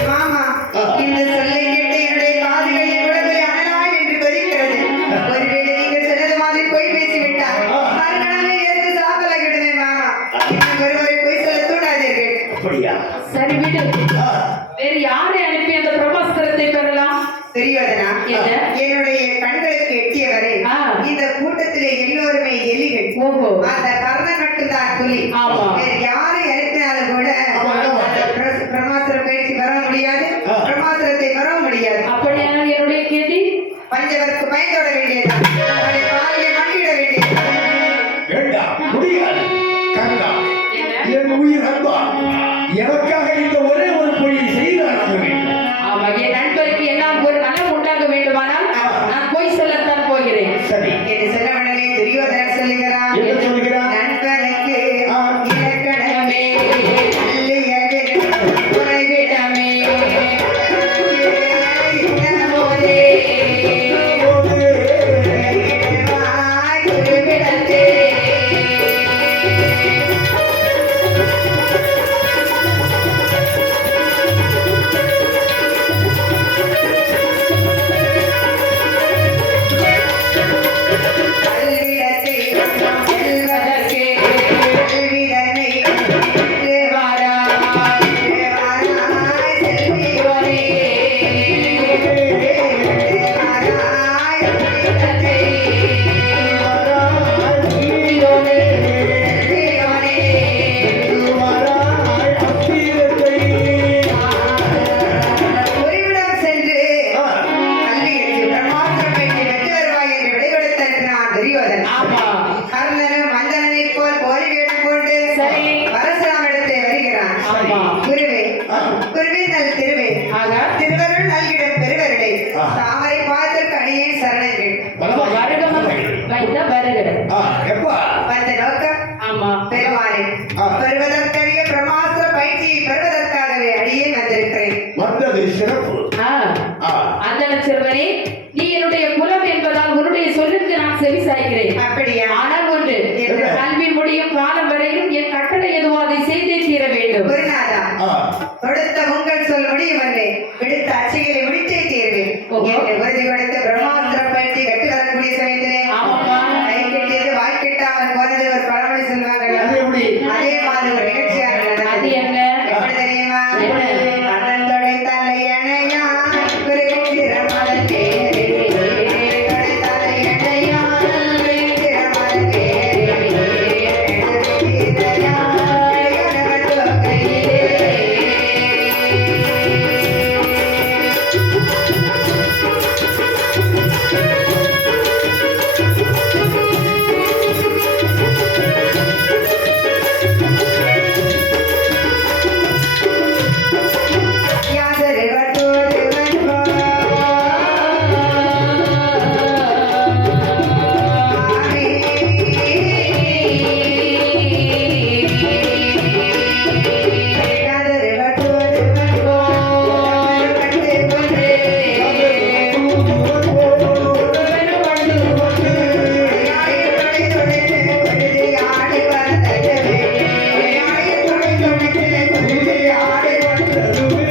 மாமா, இந்த சொல்லை கேட்டு என்னுடைய காதுகளில் உடம்பை அனலாய் என்று கொதிக்கிறது. ஒருவேளை நீங்கள் சொன்னது மாதிரி பொய் பேசிவிட்டார் மறுகணமே இருந்து சாம்பலாகிவிடுமே மாமா. இன்னும் ஒருவரை பொய் சொல்ல தூண்டாதீர்கள். அப்படியா? சரி, விடு. ஆ. வேறு யாரை அனுப்பி அந்த பிரம்மாஸ்திரத்தை பெறலாம்? தெரியாதனா? என்ன? என்னுடைய கண்களுக்கு எட்டியவரை ஆ. இந்த கூட்டத்திலே எல்லோருமே எலிகள். ஓஹோ. அந்த கர்ணன் மட்டும்தான் புலி. ஆமா. வேறு யாரை அனுப்பினாலும் கூட ஆமா, ஆமா. அந்த பிரம்மாஸ்திர பயிற்சி பெற முடியாது, ஆ. பிரம்மாஸ்திரத்தை பெற முடியாது. அப்படியானால் என்னுடைய கேள்வி பஞ்சவருக்கு பயந்தோட வேண்டியதுதான், அவனை பாலிலே மண்டியிட வேண்டியது. வேண்டாம், முடியாது. கண்ணா, என்ன? என் உயிர் அன்பா, எனக்காக இந்த ஒரே ஒரு பொய்யை செய்தான் ஆக வேண்டும். ஆமா, என் நண்பருக்கு என்னால் ஒரு நலம் உண்டாக வேண்டுமானால் நான் பொய் சொல்லத்தான் போகிறேன். சரி, என்று சொன்ன உடனே துரியோதனன் சொல்லுகிறான், என்ன சொல்கிறான்? நண்பனுக்கு ஆ. இலக்கணமே நல்லியது உறைவிடமே இன்னமோதே இடமாய் உறைவிடத்தே. கல்விடத்தை செல்வதற்கே கல்விதனை என்று வாராய் செல்வியோனே. வாராய் கல்விதத்தை செல்வியோனே. ஒருவிடம் சென்று கல்வி கற்று பிரம்மாஸ்திரம் பயிற்சி பெற்று வருவாய் என்று விடை கொடுத்து அனுப்பினான் துரியோதனன். ஆமா. கர்ணனும் மந்தனனைப் போல் போரி வேடம் கொண்டு சரி. பரசுராமனிடத்தே வருகிறான். ஆமா. குருவே, குருவே நல் திருவே, ஆகா. திருவருள் நல்கிடம் பெருவருடை, ஆ. தாமரை பாதத்திற்கு அடியேன் சரணங்கள். வருடம் வைத்த வருகிற. ஆ, எப்பா? வந்த நோக்கம் ஆமா. பெருமானே, ஆ. பெறுவதற்கரிய பிரம்மாஸ்திர பயிற்சியை பெறுவதற்காகவே அடியேன் வந்திருக்கிறேன். வந்தது சிறப்பு. ஆ. ஆ. அந்தன சிறுவனே, நீ நான் செவி சாய்க்கிறேன். அப்படியா? ஆனால் ஒன்று, என்ன? கல்வி முடியும் காலம் வரையும் என் கட்டளை எதுவோ அதை செய்தே தீர வேண்டும். குருநாதா, கொடுத்த உங்கள் சொல் முடியவில்லை, விடுத்த அச்சைகளை முடித்தே தீர்வேன் என்று உறுதி கொடுத்த பிரம்மாஸ்திர பயிற்சி கட்டு வரக்கூடிய சமயத்திலே ஆமாப்பா. கை கட்டியது வாய் கெட்டாமல் போனது ஒரு பழமொழி சொல்வாங்கல்ல, அதே மாதிரி ஒரு நிகழ்ச்சியாக அது நடந்தது. என்ன? எப்படி தெரியுமா? அண்ணன் தொடை தலையணையான் குருவித்திர மலர்ந்தேரே, தொடை தலையணையான் குருவித்திர மலர்ந்தேரே, குருவித்திரையான் குருகனவள் கையிலே. யாதரு வட்டோடு வந்தோ, ஆமே. யாதரு வட்டோடு வந்தோ, கண்டு கொண்டே. யாழை தொடைத்து கொழுதி ஆடி வந்ததுவே, யாழை தொடைத்து கொழுதி ஆடி வந்ததுவே.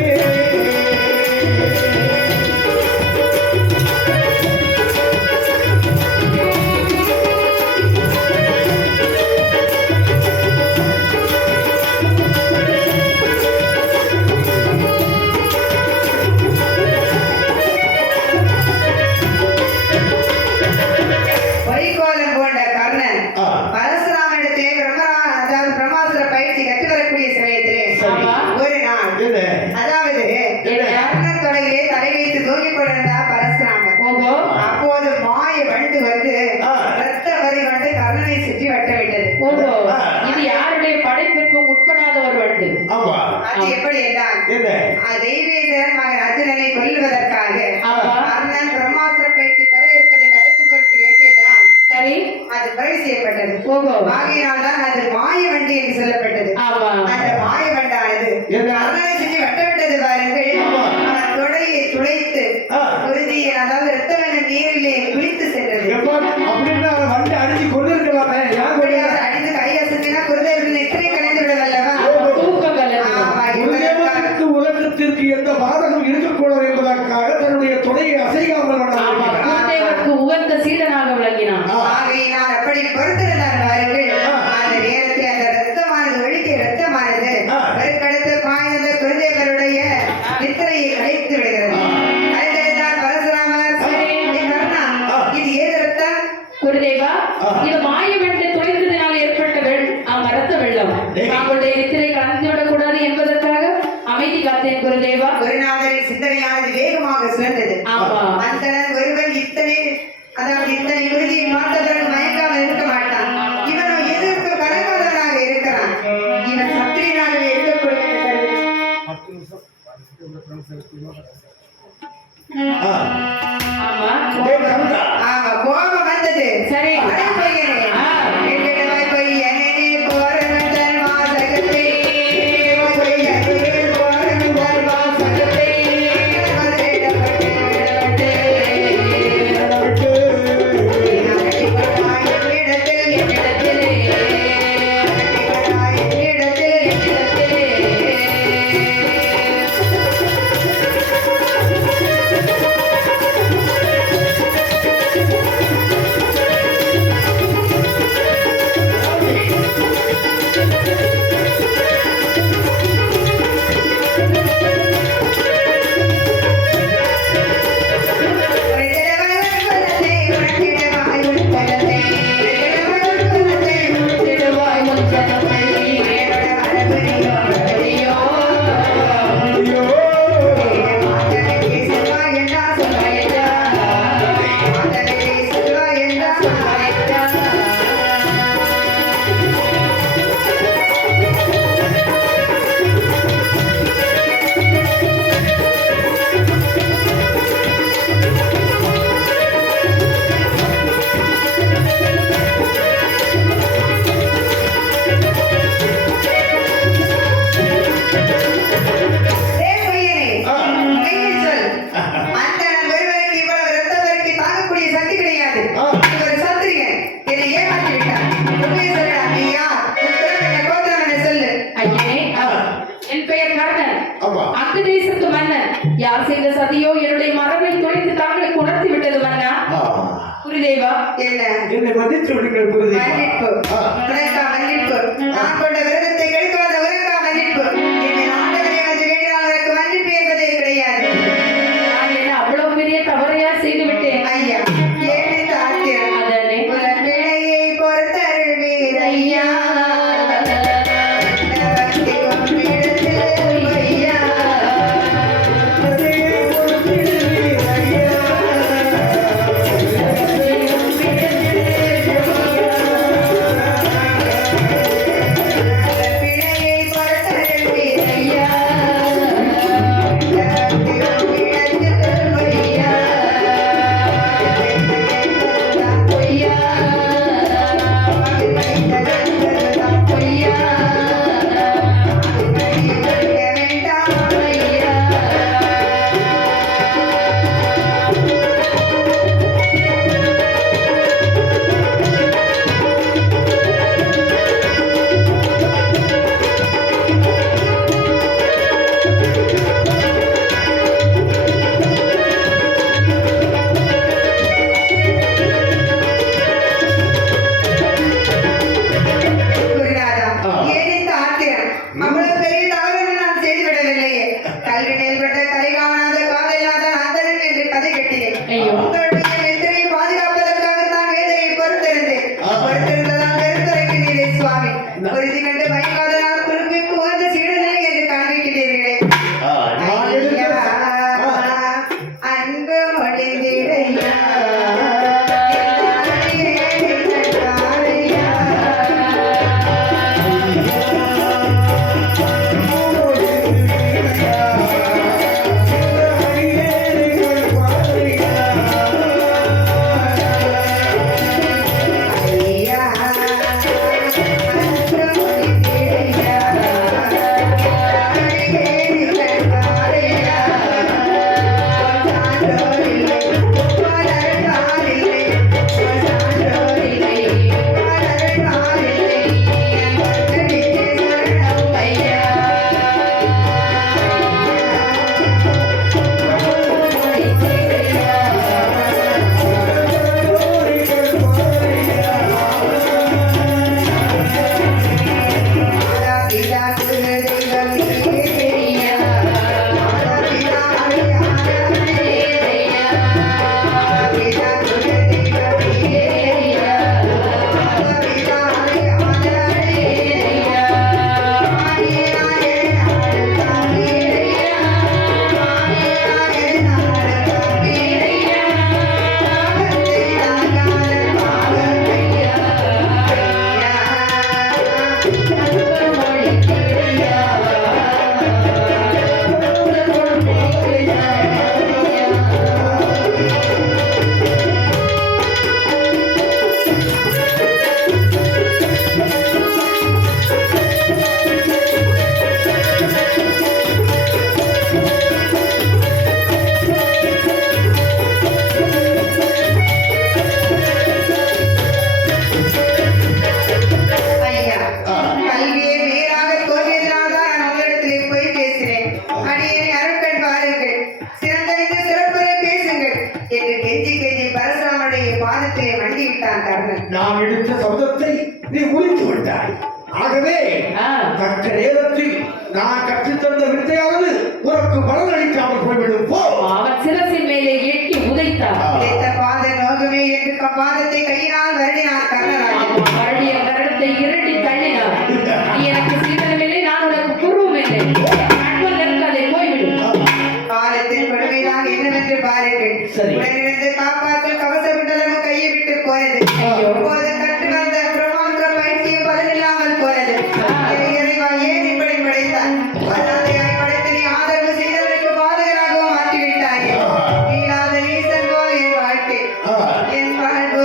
பொய்க்கோலம் போன்ற கர்ணன் பரசுராமனிடத்திலே அதாவது பிரம்மாஸ்திர பயிற்சி கற்று வரக்கூடிய சமயத்திலே ஆமா. ஒரு நாள், அதாவது கர்ணன் தொடையிலே தலை வைத்து தூங்கிக் கொண்டிருந்தார் பரசுராமன். ஓஹோ. அப்போது மாய வண்டு வந்து ரத்த வரி வந்து கர்ணனை சுற்றி வட்டமிட்டது. ஓஹோ. இது யாருடைய படைப்பிற்கும் உட்படாத ஒரு வண்டு. அது எப்படி என்றால், தெய்வேந்திரன் மகன் அர்ஜுனனை கொல்லுவதற்காக ஆமா. கர்ணன் பிரம்மாஸ்திர பயிற்சி பெற இருப்பதை தடுக்கும் பொருட்டு வேண்டியதால் சரி. அது கொலை செய்யப்பட்டது. ஓஹோ. ஆகையினால் தான் அது மாய வண்டி என்று சொல்லப்பட்டது. ஆமா. அந்த மாய வண்டானது கர்ணனை சுற்றி வட்டமிட்டது பாருங்கள். அவன் தொடையை துளைத்து குருதியை, அதாவது ரத்த வெள்ளம் நீரிலே குளித்து சென்றது. அப்படியாக அடித்து கை அசத்தினா குருதேவன் எத்தனை கலைந்து விடவல்லவா? தூக்கம் கலந்து. ஆமா, என்பதற்காக உலகத்திற்கு எந்த பாதகம் இருக்கக்கூடாது என்பதற்காக தன்னுடைய தொடையை அசையாமல் ஆமா. குருதேவருக்கு உகந்த சீடனாக விளங்கினான். ஆகையினால் அப்படி பொறுத்திருந்தார் பாருங்கள். அந்த நேரத்தில் அந்த ரத்தமானது ஒழிக்க ரத்தமானது பெருக்கடுத்து பாய்ந்த குருதேவருடைய நித்திரையை கலைத்து விடுகிறது. கலைத்தெடுத்தார் பரசுராமர். கர்ணா, இது ஏது ரத்தம்? குருதேவா, இது மாயவென்று துளைந்ததினால் ஏற்பட்ட ரத்த வெள்ளம். தாங்களுடைய நித்திரை கலந்துவிடக் கூடாது என்பதற்காக அமைதி காத்தேன் குருதேவா. குருநாதரின் சிந்தனையானது வேகமாக சுழன்றது. ஆமா. அந்தணன் ஒருவன் இத்தனை உறுதியை மாற்றதற்கு மயக்காமல் இருக்க மாட்டான். இவன் எதிர்ப்பு கலங்காதவனாக இருக்கிறான். இவன் சத்திரியனாகவே இருக்கக்கூடிய ஆமா. ஆமா, கோபம் வந்தது. சரி. அடைப்பையனே, என்னிடமாய் பொய்யனே போரவந்தன் வாசகத்தை, பொய்யனே போரவந்தன் வாசகத்தை, மதுரையிடப்பட்டு விடப்பட்டு, என்னிடத்தில் என்னிடத்திலே, சக்தி கிடையாது. இவர் சத்திரியன். குருதேவா, என்ன என்னை மன்னித்து விடுங்கள் குருதேவா. மன்னிப்பு உனக்கா மன்னிப்பு? நான் கொண்ட விரதத்தை கெடுக்காத உனக்கா மன்னிப்பு? என்னை ஆண்டவரை வந்து வேண்டினால் உனக்கு மன்னிப்பு என்பதே கிடையாது. நான் என்ன அவ்வளவு பெரிய தவறையா செய்து விட்டேன்? ஐயா ஏன் இந்த ஆத்திரம்? அதனே உன் பிழையை பொறுத்தருள்வீர் ஐயா. பக்தி உம்மிடத்தில் ஐயா. பிழையை பொறுத்தருள்வீர் ஐயா. பக்தி உம்மிடத்தில் ஐயா. பொய்யா பொய்யா வேண்டாம் ஐயா. குருநாதா, ஏன் இந்த ஆத்திரம்? அவ்வளவு பெரிய தவறு நான் செய்துவிடவில்லையே. கல்வி மேல்பட்ட கரை காணாத காதையில்லாத அந்தரன் என்று கதை கட்டினேன். ஐயோ. உங்களுடைய வெற்றியை பாதுகாப்பதற்காக நான் வேதனையை பொறுத்திருந்தேன். பொறுத்திருந்ததால் வெறுத்துரைக்கிறீரே சுவாமி. உறுதி கண்டு பயக்காத நான் குறும்பிற்கு உகந்த சீடனில்லை என்று காண்பிக்கிறீர்களே. நான் ஐயா, எடுத்த அன்பு மொழிந்திடையா. ஐயா, கல்வியை வேறாக தோன்றியதனால் தான் நான் உங்களிடத்திலே போய் பேசினேன். அடியேனை அருட்கண் பாருங்கள், சிறந்தறிந்து சிறப்புரை பேசுங்கள் என்று கெஞ்சி கெஞ்சி பரசுராமனுடைய பாதத்திலே மண்டிவிட்டான் கர்ணன். நான் எடுத்த சப்தத்தை நீ உரித்து விட்டாய். ஆகவே ஆ. தக்க நேரத்தில் நான் கற்றுத்தந்த வித்தையானது உனக்கு பலனளிக்காமல் போய்விடும். போ. அவன் சிரசின் மேலே எட்டி உதைத்தான். கிடைத்த பாத நோகுமே என்று பாதத்தை கையினால் வருடினான் கர்ணராஜன். மறுபடிய வருடத்தை இரட்டி தள்ளினார். நீ எனக்கு சீதனமில்லை, நான் உனக்கு குருவும் இல்லை. நண்பன் நெருக்காதே, போய்விடும். காலத்தின் கொடுமைதான் என்னவென்று பாருங்கள். சரி. உடனிருந்து காப்பாற்று கவச குண்டலமும் கையை விட்டு போனது. ஐயோ. அப்போது கற்று வந்த பிரமாந்திர பயிற்சியும் பலனில்லாமல் போனது. இறைவா, ஏன் இப்படி படைத்தாய்? வல்லாதையாய் படைத்து நீ ஆதரவு செய்தவனுக்கு பாதகராகவும் மாற்றிவிட்டாயே. இல்லாத நீசன் போல் என் வாழ்க்கை, என் வாழ்வு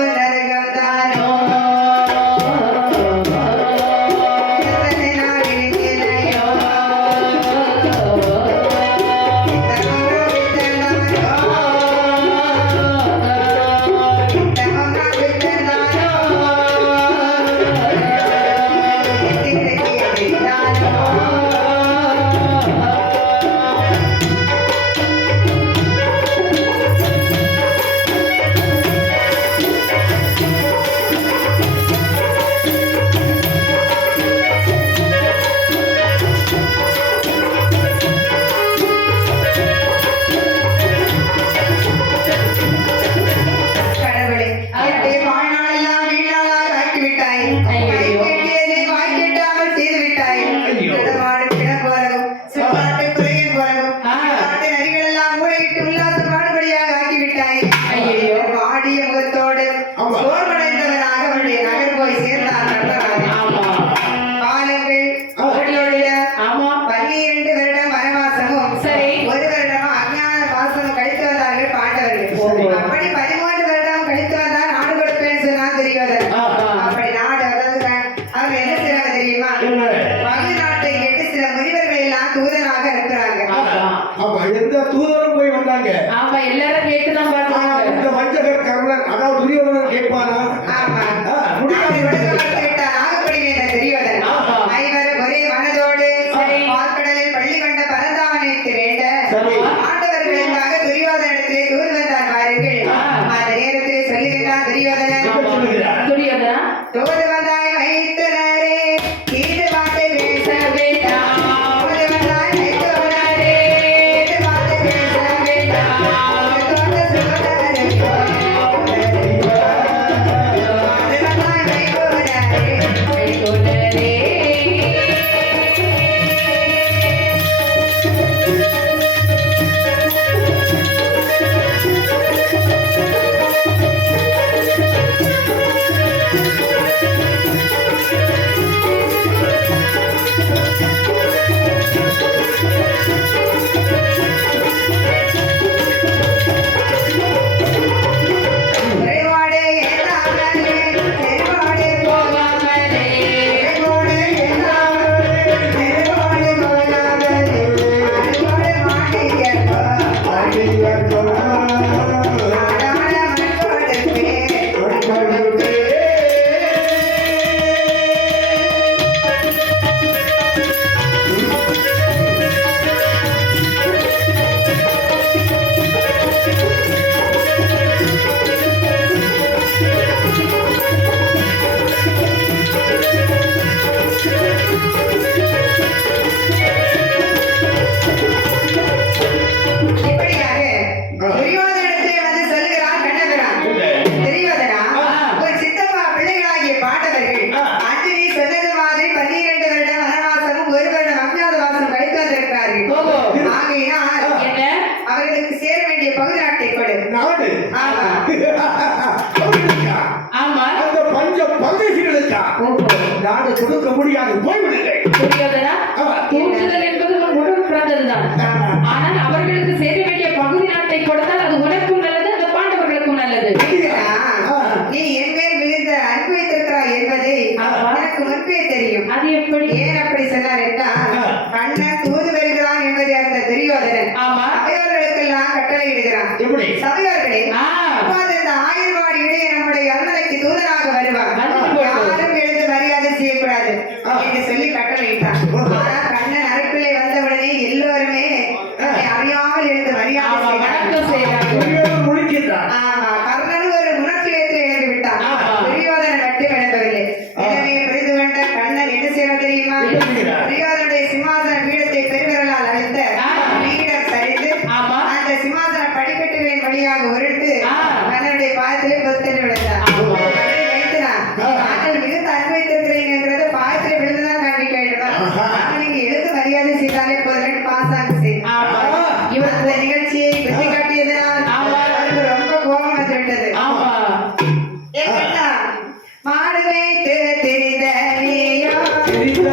ஆமா. சோர்வடைந்தவராக அவருடைய நகர் போய் சேர்ந்தார் நரராஜன். ஆமா காலங்கள் ஆ. ஓடியோடிய ஆமா 12 வருடம் வனவாசமும் சரி. 1 வருடம் அஞ்ஞான வாசமும் கழித்து வந்தார்கள் பாண்டவர்கள். ஓஹோ. அப்படி 13 வருடம் கழித்து வந்தால் நாடு கொடுப்பேன்னு சொன்னான் துரியோதனன். ஆஹா. அப்படி நாடு அதாவது அவங்க என்ன செய்றாங்க தெரியுமா? என்ன? மகிழ் நாட்டை கேட்டு சில முனிவர்களை எல்லாம் தூதனாக அனுப்புறாங்க. ஆமா ஆமா, எந்த தூதரும் போய் வந்தாங்க. ஆமா எல்லாரும் கேட்டுதான் ஆனா, பாருங்க இந்த வஞ்சகர் கர்ணன் அதாவது துரியோதனன் கேட்பானா? ஆமா. முடியாது. நாடு கொடுக்க மறுத்துவிட்டான் நாகப்படிவேந்த துரியோதனன். ஆஹா. ஐவரும் ஒரே மனதோடு சரி. பார்க்கடலில் பள்ளி கொண்ட பரந்தாமனுக்கு வேண்ட சரி. ஆண்டவர்களுக்காக துரியோதனத்திலே தூது வந்தார் பாருங்கள். ஆ. அந்த நேரத்திலே சொல்லுகின்றான் துரியோதனன். என்ன சொல்லுகிறார்? துரியோதனா தூது வந்தாய் மைத்துனரே, தீது வார்த்தை பேச வேண்டாம். தூது வந்தாய் மைத்துனரே, தீது வார்த்தை பேச வேண்டாம். ஒரு தோட்ட சோதரரே, தூது வந்தாய் மைத்துனரே, மைத்துனரே. குறைவோடு ஏறாமலே, தெருவோடு போகாமலே குறைவோடு ஏறாமலே, தெருவோடு போகாமலே, அடியோடு மாட்டியப்போ, ஆடாட மண்கொடுப்பே, இப்படியாக துரியோதனத்திலே வந்து சொல்லுகிறான் கண்ணபிரான். துரியோதனா, ஒரு சித்தப்பா பிள்ளைகளாகிய பாண்டவர்கள் அஞ்சலி சொன்னது மாதிரி 12 வருடம் வனவாசமும் 1 வருடம் அஞ்ஞாத வாசம் கழித்து வந்திருக்கிறார்கள். ஓஹோ. ஆகையினால் என்ன அவர்களுக்கு சேர வேண்டிய பகுதி நாட்டை கொடு. நாடு. ஆமா. அவர்களுக்கா? ஆமா அந்த பஞ்ச பகுதிகளுக்கா? ஓஹோ. நாடு கொடுக்க முடியாது, போய்விடுங்கள். துரியோதனா தூண்டுதல் என்பது ஒரு உடம்பு பிறந்ததுதான். ஆனால் அவர்களுக்கு சேர வேண்டிய பகுதி நாட்டை கொடுத்தால் அது உனக்கும் நல்லது அந்த பாண்டவர்களுக்கும் நல்லது. நீ என் மேல் மிகுந்த அன்பு வைத்திருக்கிறாய் என்பதை ஆமா. எனக்கு முன்பே தெரியும். அது எப்படி? ஏன் அப்படி சொன்னார் என்றால் கண்ணன் தூது வருகிறான் என்பதை அறிந்த துரியோதனன் ஆமா சபையோர்களுக்கெல்லாம் கட்டளையிடுகிறான். எப்படி? சபையோர்களே, ஆ. இப்போது இந்த 1000 வாடி இடையே நம்முடைய அரண்மனைக்கு தூதனாக வருவார். வந்து யாரும் எழுந்து மரியாதை செய்யக்கூடாது என்று சொல்லி கட்டளையிட்டான். ஆனா கண்ணன் அறைக்குள்ளே வந்தவுடனே எல்லோருமே தன்னை அறியாமல் எழுந்து மரியாதை ஆமா வணக்கம் செய்தார்கள். செய்யறாங்க. துரியோதனன் முழிக்கின்றான். ஆமா, கர்ணன் ஒரு முனக்கியத்தில் எழுந்து விட்டான். ஆமா. துரியோதனன் மட்டும் எழுந்தவில்லை. எனவே புரிந்து கொண்ட கண்ணன் என்ன செய்வார் தெரியுமா? என்ன செய்கிறார்? துரியோதனுடைய சிம்மாசன பீடத்தை பெருவிரலால் அழுத்த ஆ. பீடம் சரிந்து ஆமா அந்த சிம்மாசன படிக்கட்டுகளின் வழியாக உருட்டு ஆ. கண்ணனுடைய பாதத்திலே பொத்தல் விழுந்தார். ஆமா. கண்ணன் வைத்தான். நாங்கள் மிகுந்த அனுபவித்திருக்கிறீங்கிறத பாதத்திலே விழுந்துதான் காண்பிக்க வேண்டுமா? ஆஹா. நாங்கள் நீங்க எழுந்து மரியாதை செய்தாலே போதும் பாசாங்க செய்யும். ஆமா இவர் அந்த நிகழ்ச்சியை வெற்றி காட்டியதனால் ஆமா. அவருக்கு ரொம்ப கோபம் வந்து விட்டது. ஆமா ஏன் கேட்டா, மாடு வைத்து திரிந்த நீயோ தெரிந்த